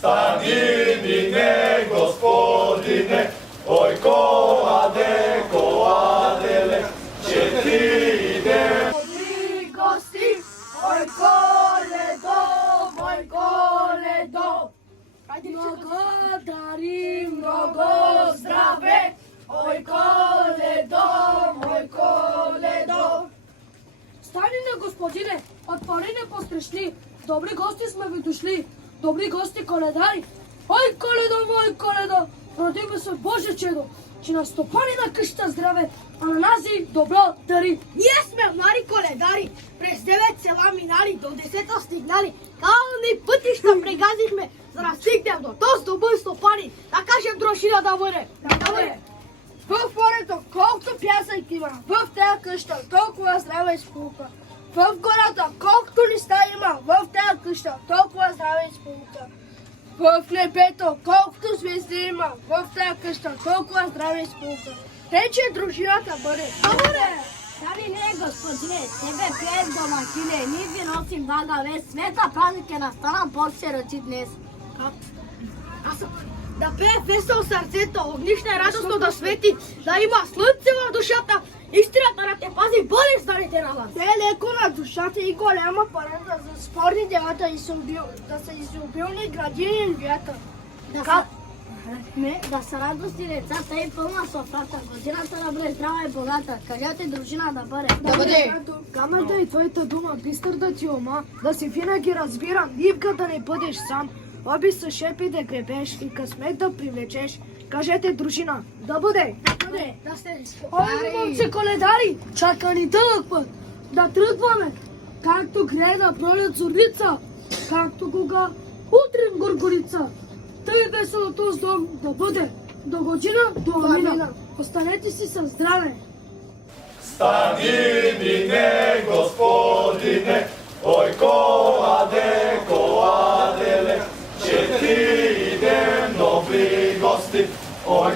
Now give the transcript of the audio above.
Stanine, gospodine, oj koadele, će ti idem. Dobri gosti, oj koledo, moj koledo. Mnogo mnogo zdrave, oj koledo, moj koledo. Станine, господине, отворine пострашни, добри гости сме ви дошли, добри гости коледари. Ой, коледо, мой коледо, родиме се Боже чедо, че на стопани на къща здраве, а на нас и добро дари. Ние сме млади коледари, през 9 села минали, до 10 стигнали, кални пътища прегазихме, за да стигнем до този добър стопани, да кажем дружина да бъде. Да бъде. В морето, колкото пясък има, в тази къща, толкова здраве и сполука. В гората, колкото листа има, в тази къща, толкова здраве и сполука. В небето, колкото звезди има, в тази къща, толкова здраве и сполука. Рече дружината бъде. Добре! Дали не, господине, тебе пиеш домакине, ние ви носим благовест, света празник е настанал, Бог се роди днес. Да пее весело сърцето, огнища и радостно да свети, да има слънце в душата, истината да те пази, болестта на вас. Те е леко на душата и голяма парента за спорни делата и да са изобилни градини и вята. Да са радостни децата и пълна софрата, годината да бъде здрава и богата, кажете дружина да бъде. Да бъде! Камерата и твоята дума, бистър да ти ума, да си винаги разбирам, нивка да не бъдеш сам, оби с шепи да гребеш и късмет да привлечеш. Кажете дружина, да бъде! Да бъде! Да сте Ой, момци коледари, чака ни дълъг път, да тръгваме, както грее на пролет зорница, както кога утрин горгорица. Тъй весело този дом да бъде, до година, до амина. Останете си със здраве. Stanine, gospodine, oj koadele, će ti idem dobri gosti, oj